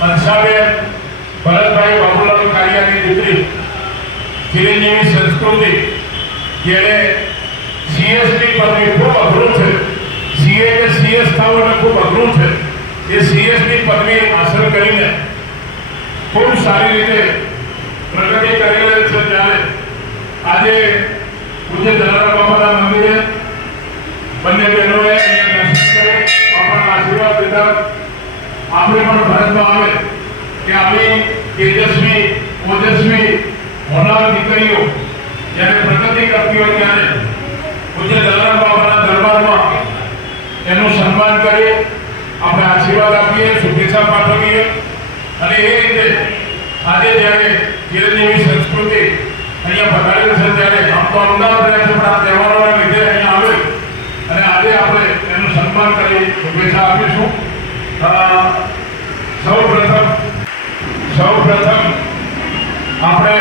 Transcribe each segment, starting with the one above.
અંશાબેન ભરતભાઈ બાબુલાલ કારિયાની દીકરી ચિરંજીવી સંસ્કૃતિ, જેણે સીએસટી પદવી ખૂબ અઘરું છે. સીએ કે સીએસ થવું ખૂબ અઘરું છે. એ સીએસટી પદવી હાંસલ કરીને ખૂબ સારી રીતે પ્રગતિ કરી રહેલ છે ત્યારે આજે પૂજ્ય જલારામ બાપાના મંદિરે બંને બહેનોએ અહીંયા દર્શન કરી બાપાના આશીર્વાદ લીધા આપણે પણ ભારતમાં આવે કે આવી તેજસ્વી ઓજસ્વી હોનાર દીકરીઓ જ્યારે પ્રગતિ કરતી હોય ત્યારે પૂજ્ય દલારામ બાબાના દરબારમાં એનું સન્માન કરીએ આપણે આશીર્વાદ આપીએ શુભેચ્છા પાઠવીએ અને એ રીતે આજે જ્યારે સંસ્કૃતિ અહીંયા પધારેલ છે ત્યારે આમ તો અમદાવાદ રહે છે, પણ આ તહેવારોના લીધે અહીંયા આવે. અને આજે આપણે એનું સન્માન કરી શુભેચ્છા આપીશું. સૌ પ્રથમ સૌ પ્રથમ આપણે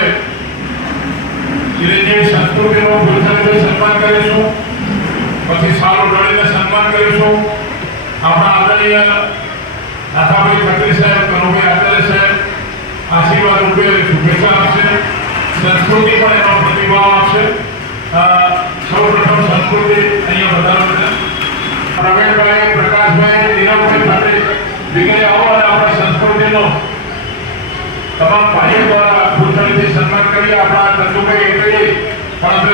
ચિરંજીવી સંસ્કૃતિનો ગુરુસાહેબે સન્માન કરીશું. પછી સારું ગણીને સન્માન કરીશું. આપણા આદરણીય નાથાભાઈ ખત્રી સાહેબ, કનુભાઈ આચાર્ય સાહેબ, આશીર્વાદ રૂપે શુભેચ્છા આપશે. સંસ્કૃતિ પણ એમાં પ્રતિભાવ આપશે સૌ પ્રથમ સંસ્કૃતિ અહીંયા વધારો છે પ્રવીણભાઈ, પ્રકાશભાઈ, નીરવભાઈ સાથે દીકરી આવો અને આપણી સંસ્કૃતિનો તમામ ભાઈઓ દ્વારા પૂછડીથી સન્માન કરી આપણા ચંદુભાઈ એકડી પણ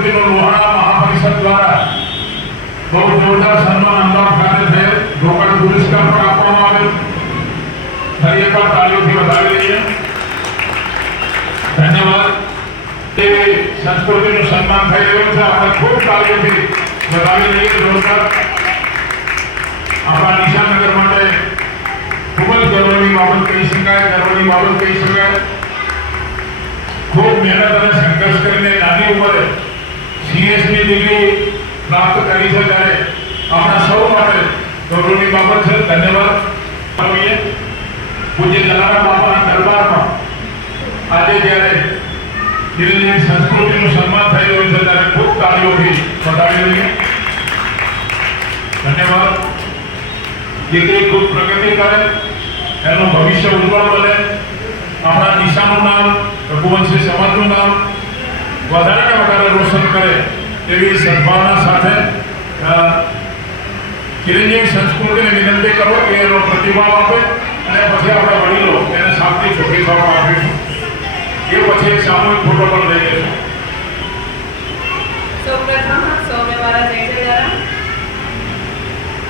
ચિરંજીવી સંસ્કૃતિનો લોહાણા મહાપરિષદ દ્વારા બહુ જોરદાર સન્માન અમદાવાદ ખાતે થયેલ રોકડ પુરસ્કાર પણ આપવામાં આવેલ ફરી એકવાર તાળીઓથી વધાવી લઈએ ધન્યવાદ તે સંસ્કૃતિનું સન્માન થઈ રહ્યું છે આપણે ખૂબ તાળીઓથી વધાવી લઈએ જોરદાર આપણા નિશાનગર માટે ખૂબ જ ગૌરવની બાબત કહી શકાય ગર્વની બાબત કહી શકાય ખૂબ મહેનત અને સંઘર્ષ કરીને નાની ઉંમરે સીએસની ડિગ્રી પ્રાપ્ત કરી છે આપણા સૌ માટે ગૌરવની બાબત છે. ધન્યવાદ. આપીએ પૂજ્ય જલારામ બાપાના દરબારમાં આજે જ્યારે દિલ્હીની સંસ્કૃતિનું સન્માન થઈ રહ્યું છે, ત્યારે ખૂબ તાળીઓથી બતાવી લઈએ. ધન્યવાદ. દીકરી ખૂબ પ્રગતિ કરે, એનું ભવિષ્ય ઉજ્જવળ બને. આપણા દિશાનું નામ રઘુવંશી સમાજનું નામ, વધારે વધારે રોશન કરે. એવી સદભાવના સાથે ચિરંજીવી સંસ્કૃતિને વિનંતી કરો કે એનો પ્રતિભાવ આપે અને પછી આપણે વડીલો એને શાબ્દિક શુભેચ્છાઓ આપીશું એ પછી એક સામૂહિક ફોટો પણ લઈ લેશું સૌપ્રથમ સૌને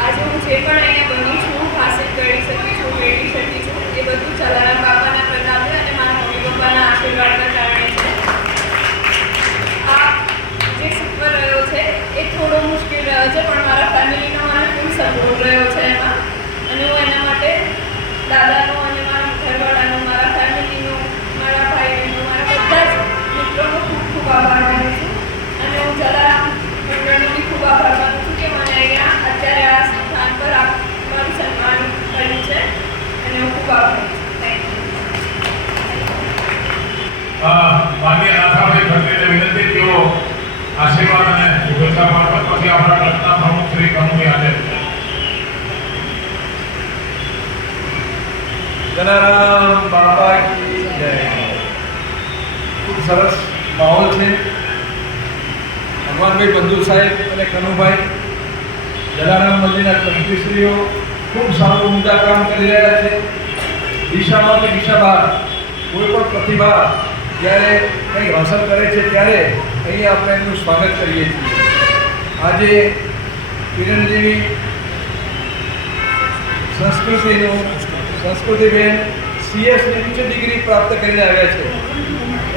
આજે હું જે પણ અહીંયા બની છું હાસિલ કરી શકી છું મેળવી શકી છું, એ બધું જલારામ બાપાના પ્રતાપે અને મારા મમ્મી પપ્પાના આશીર્વાદના કારણે છે આ જે સફર રહ્યો છે એ થોડો મુશ્કેલ રહ્યો છે પણ મારા ફેમિલીનો મને ફૂલ સપોર્ટ રહ્યો છે એમાં. અને હું એના માટે દાદાનો અને મારા ઘરવાળાનો મારા ફેમિલીનો મારા ભાઈ બહેનો મારા બધા જ મિત્રોનો ખૂબ ખૂબ આભાર માનું છું. અને હું જલારામ મંડળનો બી ખૂબ આભાર માનું છું કે મને અહીંયા અત્યારે આ સ્થાન પર મારું સન્માન કર્યું છે. અને હું ખૂબ આભાર થેન્ક યુ અ, નાથાભાઈ ખત્રીને વિનંતી તેઓ આશીર્વાદ શુભેચ્છા પાઠવે પછી આપણા ખૂબ સરસ માહોલ છે. ભગવાનભાઈ બંધુ સાહેબ અને કનુભાઈ, જલારામ મંદિરના તંત્રીશ્રીઓ ખૂબ સારું ઉમદા કામ કરી રહ્યા છે. દિશામાં કે દિશા બહાર કોઈ પણ પ્રતિભા જ્યારે કંઈ હાંસલ કરે છે ત્યારે અહીં આપણે એમનું સ્વાગત કરીએ છીએ. આજે ચિરંજીવી સંસ્કૃતિનું સંસ્કૃતિબેન સીએસની ઉચ્ચ ડિગ્રી પ્રાપ્ત કરીને આવ્યા છે.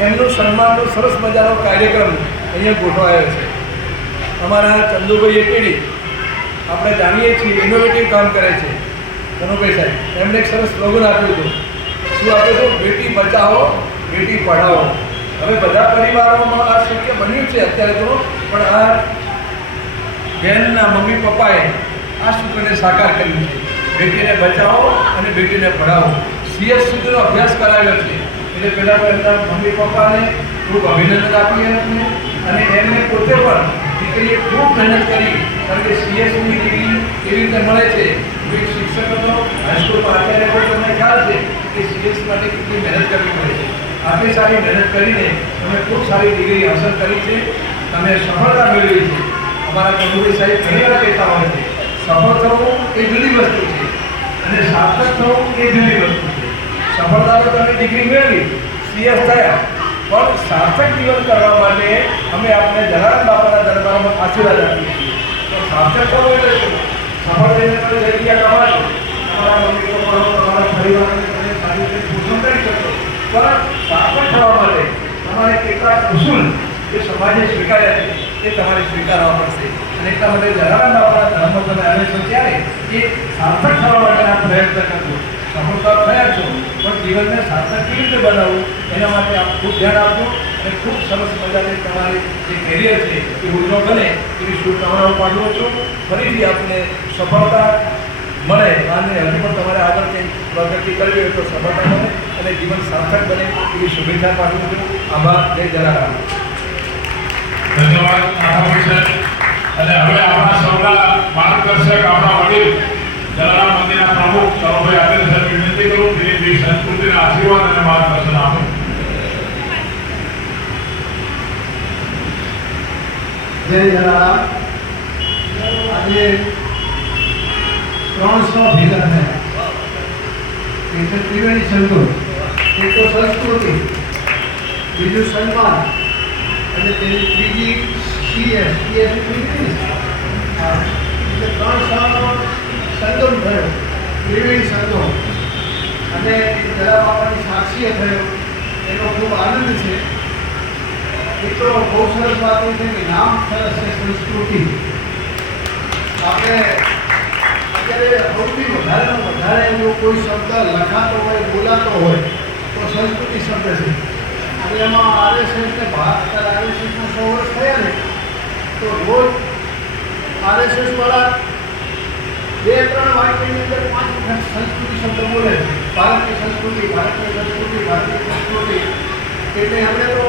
એમનું સન્માનનો સરસ મજાનો કાર્યક્રમ અહીંયા ગોઠવાયો છે. અમારા ચંદુભાઈ એટીડી આપણે જાણીએ છીએ ઇનોવેટિવ કામ કરે છે. ધનુભાઈ સાહેબ એમણે એક સરસ સ્લોગન આપ્યું હતું. શું આપ્યું હતું બેટી બચાવો, બેટી પઢાવો. હવે બધા પરિવારોમાં આ શક્ય બન્યું છે અત્યારે તો, પણ આ બેનના મમ્મી પપ્પાએ આ સૂત્રને સાકાર કર્યું છે. બેટીને બચાવો અને બેટીને ભણાવો. સીએસ સુધીનો અભ્યાસ કરાવ્યો છે. એટલે પહેલાં તો એમના મમ્મી પપ્પાને ખૂબ અભિનંદન આપીએ છીએ અને એમને પોતે પણ દીકરીએ ખૂબ મહેનત કરી. કારણ કે સીએસની ડિગ્રી કેવી રીતે મળે છે? એક શિક્ષકોનો હાઈસ્કૂલમાં આચાર્ય પણ તમને ખ્યાલ છે કે સીએસ માટે કેટલી મહેનત કરવી પડે છે? આટલી સારી મહેનત કરીને તમે ખૂબ સારી ડિગ્રી હાંસલ કરી છે. તમે સફળતા મેળવી છે. અમારા કમુરી સાહેબ ઘણી વાર કહેતા હોય છે, સફળ થવું એ જુદી વસ્તુ છે અને સાર્થક થવું એ જુદી વસ્તુ છે. સફળતા તો તમે ડિગ્રી મેળવી, સીએસ થયા, પણ સાર્થક જીવન કરવા માટે અમે આપણે જલારામ બાપાના દરબારમાં આશીર્વાદ આપીએ છીએ. તો સાર્થક થવું એટલે શું? સફળ થઈને તમે જગ્યા કમાશો તમારા મમ્મી પપ્પાનો તમારા પરિવારને તમે સારી રીતે પોષણ કરી શકો. પણ સાર્થક થવા માટે તમારે કેટલાક ઉસૂલ જે સમાજે સ્વીકાર્યા છે. એ તમારે સ્વીકારવા પડશે. અને એટલા માટે જલારામ બાપાના ધર્મ તમે આવે છો ત્યારે એ સાર્થક થવા માટેના પ્રયત્ન કરજો. સફળતા થયા છો, પણ જીવનને સાર્થક કેવી રીતે બનાવવું, એના માટે આપ ખૂબ ધ્યાન આપજો અને ખૂબ સરસ મજાની તમારી જે કેરિયર છે એ ઉજ્જવળ બને એવી શુભકામનાઓ પાડવો છું. ફરીથી આપને સફળતા મળે, અને હજુ પણ તમારે આગળ કંઈ પ્રગતિ કરવી હોય તો સફળતા મળે અને જીવન સાર્થક બને એવી શુભેચ્છા પાઠવું છું. આભાર, જય જલારામ. ધન્યવાદ આજે ત્રણસો ભેગા થયા એક ત્રિવેણી એક તો સંસ્કૃતિ બીજું સન્માન. અને તેની ત્રીજી સીએસ સીએસ હા, એટલે ત્રણસો સંગમ થયો, ત્રિવેણી સંગમ. અને જલા બાપાની સાક્ષીએ થયો. એનો ખૂબ આનંદ છે. મિત્રો, બહુ સરસ વાત છે કે નામ સરસ છે સંસ્કૃતિ. આપણે અત્યારે સૌથી વધારેમાં વધારે એવો કોઈ શબ્દ લખાતો હોય, બોલાતો હોય, તો સંસ્કૃતિ શબ્દ છે. અને એમાં આરએસએસને ભાગ અત્યારે આરએસએસના સો વર્ષ થયા ને, તો રોજ આરએસએસવાળા બે ત્રણ વાક્યની અંદર પાંચ વખત સંસ્કૃતિ શબ્દ બોલે ભારતની સંસ્કૃતિ ભારતની સંસ્કૃતિ ભારતની સંસ્કૃતિ. એટલે આપણે તો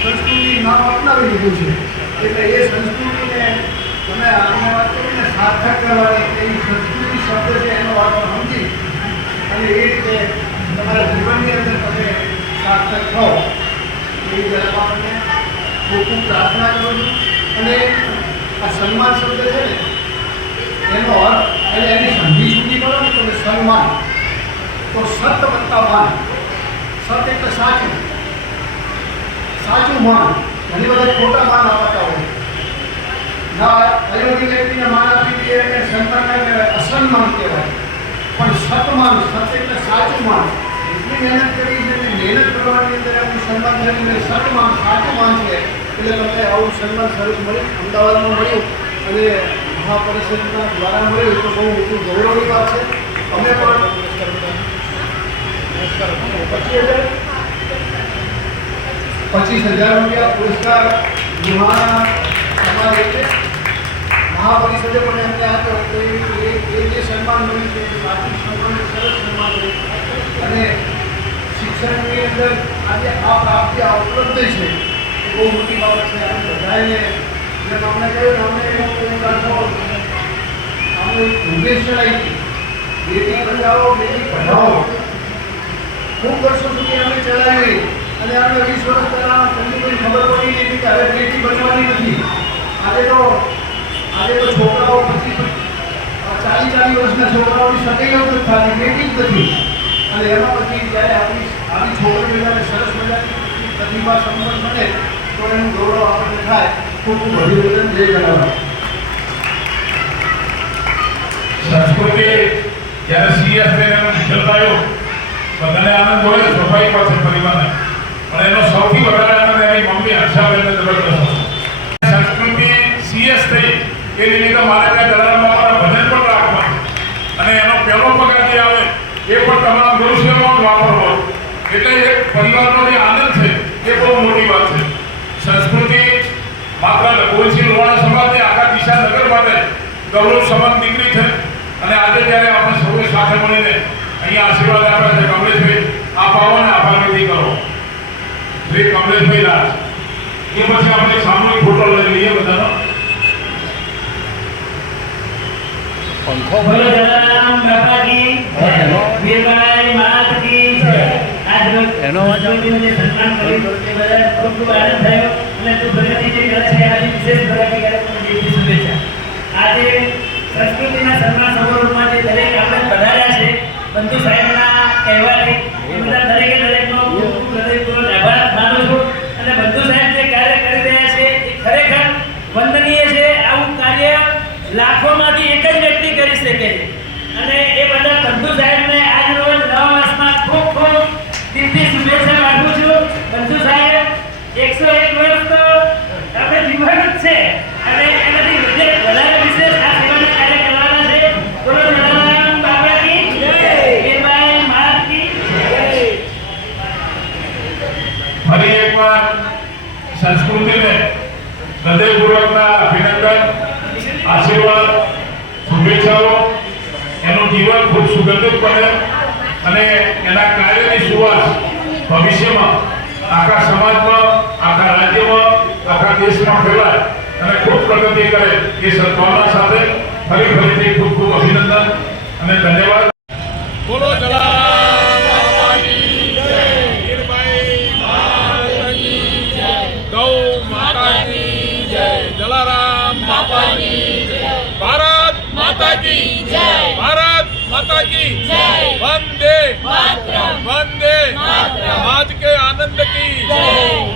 સંસ્કૃતિ નામ અપનાવી લીધું છે. એટલે એ સંસ્કૃતિને તમે આપણે વાત કરીને સાર્થક કરવાની એવી સંસ્કૃતિ શબ્દ છે એનો વાત સમજી અને એ રીતે તમારા જીવનની અંદર તમે સાર્થક થો એવી જરા ખૂબ ખૂબ પ્રાર્થના કરું છું અને આ સન્માન શબ્દ છે ને એનો અર્થ એટલે એની સંધિ સુધી કરો ને તો સન્માન તો સત વત્તા માન સત એટલે સાચું સાચું માન ઘણી બધા ખોટા માન અપાતા હોય ના અયોગ્ય વ્યક્તિને માન આપી દઈએ એટલે અસન્માન કહેવાય પણ સતમાન સત એટલે સાચું માન. મહેનત કરી છે મહેનત કરવાની અંદર આપણું સન્માન એટલે સતમાન સાચું છે એટલે તમને આવું સન્માન સરસ મળ્યું અમદાવાદમાં મળ્યું અને મહાપરિષદના દ્વારા મળ્યું તો બહુ મોટું ગૌરવની વાત છે અમે પણ પચીસ હજાર રૂપિયા પુરસ્કાર એટલે મહાપરિષદે પણ એમને આપ્યો એ જે સન્માન મળ્યું છે એ સન્માન સરસ સન્માન અને શિક્ષણની અંદર આજે આ પ્રાપ્તિ ઉપલબ્ધ છે બહુ મોટી બાબત છે આપણે બધાને જેમ અમને કહ્યું અમને એનો એવું રાખો આપણે એક આવી બેટી બચાવો બેટી પઢાવો ખૂબ વર્ષો સુધી અમે ચલાવી અને આપણે વીસ વર્ષ પહેલાં તમને કોઈ ખબર પડી હતી કે હવે બેટી બચવાની નથી આજે તો આજે તો છોકરાઓ પછી ચાલીસ ચાલીસ વર્ષના છોકરાઓની સગાઈઓ જ થતી બેટી જ નથી. અને એમાં પછી જ્યારે આપણી આવી છોકરીઓ જ્યારે સરસ મજાની પ્રતિભા સંપન્ન બને, તો એનું ગૌરવ આપણને થાય. તો ખૂબ અભિનંદન. જય ગણાવા સંસ્કૃતિ જ્યારે સીએસ એનો રિઝલ્ટ આવ્યો બધાને આનંદ હોય સ્વાભાવિક સફાઈ પાસે પરિવારને. પણ એનો સૌથી વધારે આનંદ એની મમ્મી હર્ષાબેનને જબરદસ્ત સંસ્કૃતિ સીએસ થઈ, એ નિમિત્તે મારે ત્યાં જલારામ બાપાના ભજન પણ રાખવા અને એનો પહેલો પગાર જે આવે એ પણ તમારા ગુરુસેવામાં જ વાપરવો એટલે એક પરિવારનો જે આનંદ છે એ બહુ મોટી વાત છે સંસ્કૃતિ માત્ર લખોલસી લોહાણા સમાજની આખા દિશા નગર માટે ગૌરવ સમાન દીકરી છે. અને આજે જ્યારે આપણે સૌએ સાથે મળીને અહીંયા આશીર્વાદ આપ્યા છે કમલેશભાઈ આપ આવો ને આભાર વિધિ કરો. શ્રી કમલેશભાઈ રાજ. એ પછી આપણે સામૂહિક ફોટો લઈ લઈએ બધાનો. બોલો જલારામ બાપા કી જય વીરબાઈ માત કી જય. આજ રોજ સંસ્કૃતિનું જે સન્માન કર્યું. તે બધા ખૂબ ખૂબ આનંદ થયો. અને તું પ્રગતિ જે કરે છે આજે વિશેષ પ્રગતિ કરે તમને દિલથી શુભેચ્છા આજે સન્માન સમારોહમાં જે દરેક આપણે પધાર્યા છે. બંધુ સાહેબના કહેવાથી એ બધા દરેકે દરેકનો ખૂબ ખૂબ હૃદયપૂર્વક આભાર માનું છું અને બંધુ સાહેબ જે કાર્ય કરી રહ્યા છે એ ખરેખર વંદનીય છે આવું કાર્ય લાખોમાંથી એક જ વ્યક્તિ કરી શકે છે અને એ બધા બંધુ સાહેબને આજ રોજ નવા વર્ષમાં ખૂબ ખૂબ દિલથી શુભેચ્છા પાઠવું છું બંધુ સાહેબ એકસો એક વર્ષ તો આપણે જીવન જ છે અને એનાથી વધે- વધારે વિશેષ આ સેવાના કાર્ય કરવાના છે બોલો જલારામ બાબા કી જય વીરબાઈ મહારાજ કી જય ફરી એકવાર સંસ્કૃતિને હૃદયપૂર્વકના અભિનંદન આશીર્વાદ શુભેચ્છાઓ એનું ખૂબ સુગંધિત બને અને એના કાર્યની સુવાસ ભવિષ્યમાં આખા સમાજમાં, આખા રાજ્યમાં, આખા દેશમાં ફેલાય અને ખૂબ પ્રગતિ કરે એ સદભાવના સાથે ફરી ફરીથી ખૂબ ખૂબ અભિનંદન અને ધન્યવાદ. બોલો, જલારામ બાપાની જય. વીરબાઈ જય. ગૌ माता की वंदे वंदे आज के आनंद की